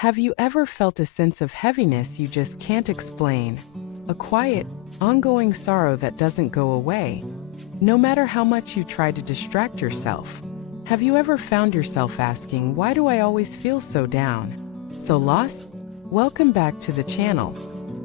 Have you ever felt a sense of heaviness you just can't explain? A quiet, ongoing sorrow that doesn't go away, no matter how much you try to distract yourself. Have you ever found yourself asking, why do I always feel so down, so lost? Welcome back to the channel,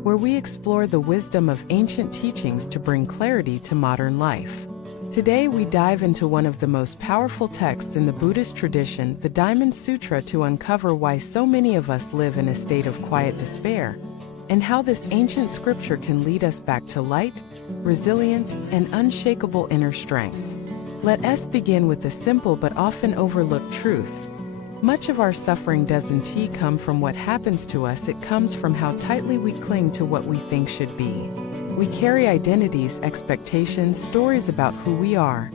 where we explore the wisdom of ancient teachings to bring clarity to modern life. Today we dive into one of the most powerful texts in the Buddhist tradition, the Diamond Sutra, to uncover why so many of us live in a state of quiet despair, and how this ancient scripture can lead us back to light, resilience, and unshakable inner strength. Let us begin with a simple but often overlooked truth. Much of our suffering doesn't come from what happens to us, it comes from how tightly we cling to what we think should be. We carry identities, expectations, stories about who we are,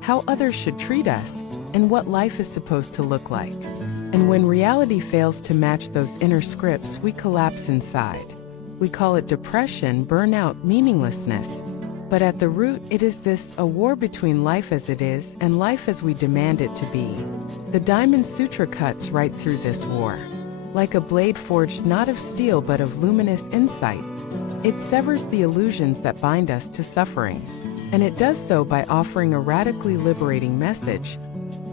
how others should treat us, and what life is supposed to look like. And when reality fails to match those inner scripts, we collapse inside. We call it depression, burnout, meaninglessness. But at the root, it is this, a war between life as it is and life as we demand it to be. The Diamond Sutra cuts right through this war. Like a blade forged not of steel but of luminous insight, it severs the illusions that bind us to suffering. And it does so by offering a radically liberating message.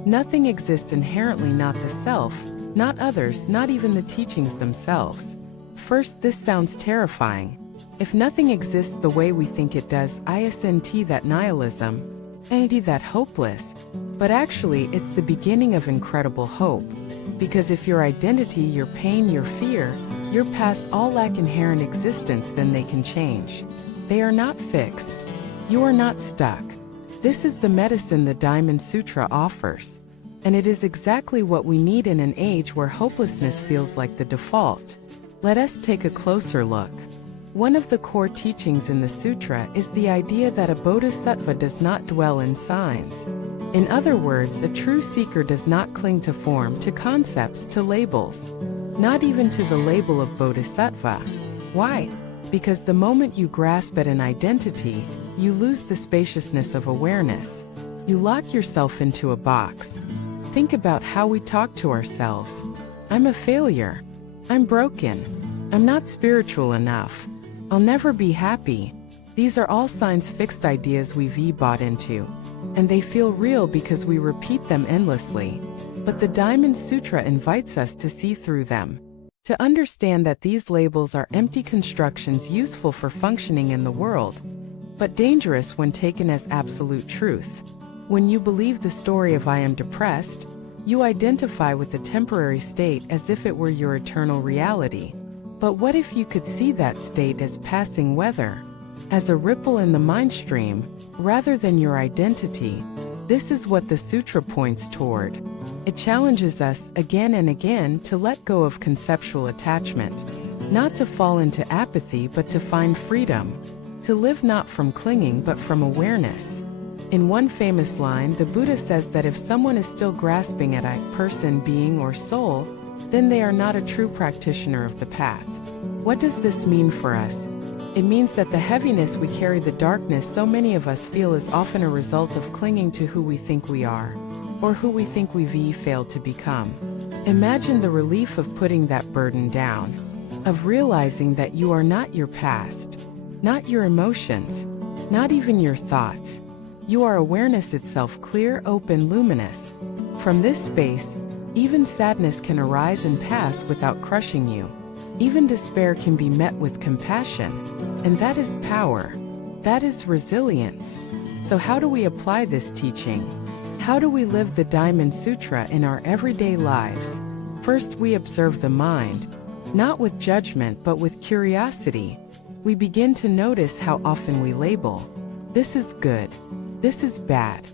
Nothing exists inherently, not the self, not others, not even the teachings themselves. First, this sounds terrifying. If nothing exists the way we think it does, isn't that nihilism? Ain't that hopeless? But actually, it's the beginning of incredible hope. Because if your identity, your pain, your fear, your past all lack inherent existence, then they can change. They are not fixed. You are not stuck. This is the medicine the Diamond Sutra offers. And it is exactly what we need in an age where hopelessness feels like the default. Let us take a closer look. One of the core teachings in the sutra is the idea that a bodhisattva does not dwell in signs. In other words, a true seeker does not cling to form, to concepts, to labels. Not even to the label of bodhisattva. Why? Because the moment you grasp at an identity, you lose the spaciousness of awareness. You lock yourself into a box. Think about how we talk to ourselves. I'm a failure. I'm broken. I'm not spiritual enough. I'll never be happy. These are all signs, fixed ideas we've bought into. And they feel real because we repeat them endlessly. But the Diamond Sutra invites us to see through them. To understand that these labels are empty constructions useful for functioning in the world, but dangerous when taken as absolute truth. When you believe the story of I am depressed, you identify with the temporary state as if it were your eternal reality. But what if you could see that state as passing weather, as a ripple in the mind stream, rather than your identity? This is what the sutra points toward. It challenges us again and again to let go of conceptual attachment, not to fall into apathy but to find freedom, to live not from clinging but from awareness. In one famous line, the Buddha says that if someone is still grasping at a person, being, or soul, then they are not a true practitioner of the path. What does this mean for us? It means that the heaviness we carry, the darkness so many of us feel, is often a result of clinging to who we think we are, or who we think we've failed to become. Imagine the relief of putting that burden down, of realizing that you are not your past, not your emotions, not even your thoughts. You are awareness itself, clear, open, luminous. From this space, even sadness can arise and pass without crushing you. Even despair can be met with compassion. And that is power. That is resilience. So how do we apply this teaching? How do we live the Diamond Sutra in our everyday lives? First, we observe the mind, not with judgment but with curiosity. We begin to notice how often we label. This is good. This is bad.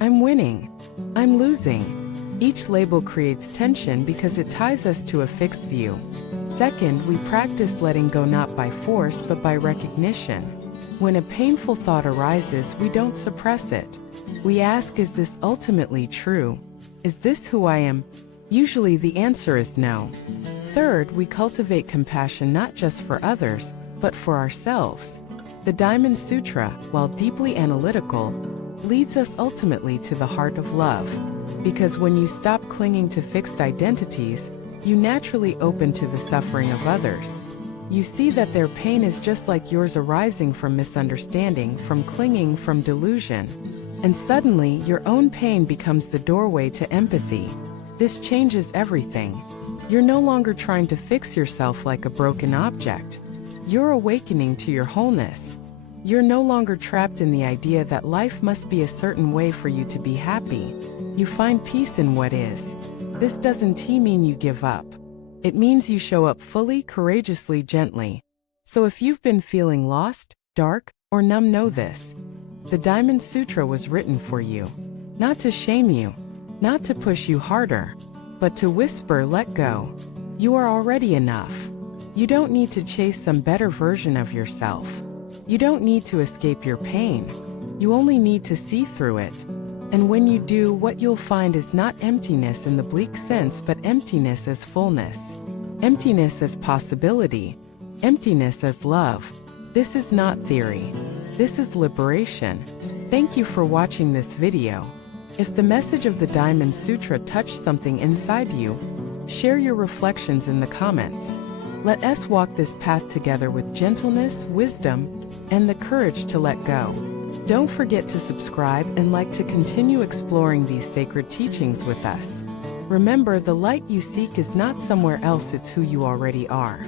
I'm winning. I'm losing. Each label creates tension because it ties us to a fixed view. Second, we practice letting go, not by force but by recognition. When a painful thought arises, we don't suppress it. We ask, is this ultimately true? Is this who I am? Usually the answer is no. Third, we cultivate compassion, not just for others, but for ourselves. The Diamond Sutra, while deeply analytical, leads us ultimately to the heart of love. Because when you stop clinging to fixed identities, You naturally open to the suffering of others. You see that their pain is just like yours, arising from misunderstanding, from clinging, from delusion. And suddenly, your own pain becomes the doorway to empathy. This changes everything. You're no longer trying to fix yourself like a broken object. You're awakening to your wholeness. You're no longer trapped in the idea that life must be a certain way for you to be happy. You find peace in what is. This doesn't mean you give up. It means you show up fully, courageously, gently. So if you've been feeling lost, dark, or numb, know this. The Diamond Sutra was written for you. Not to shame you, not to push you harder, but to whisper, let go. You are already enough. You don't need to chase some better version of yourself. You don't need to escape your pain. You only need to see through it. And when you do, what you'll find is not emptiness in the bleak sense, but emptiness as fullness. Emptiness as possibility. Emptiness as love. This is not theory. This is liberation. Thank you for watching this video. If the message of the Diamond Sutra touched something inside you, share your reflections in the comments. Let us walk this path together with gentleness, wisdom, and the courage to let go. Don't forget to subscribe and like to continue exploring these sacred teachings with us. Remember, the light you seek is not somewhere else, it's who you already are.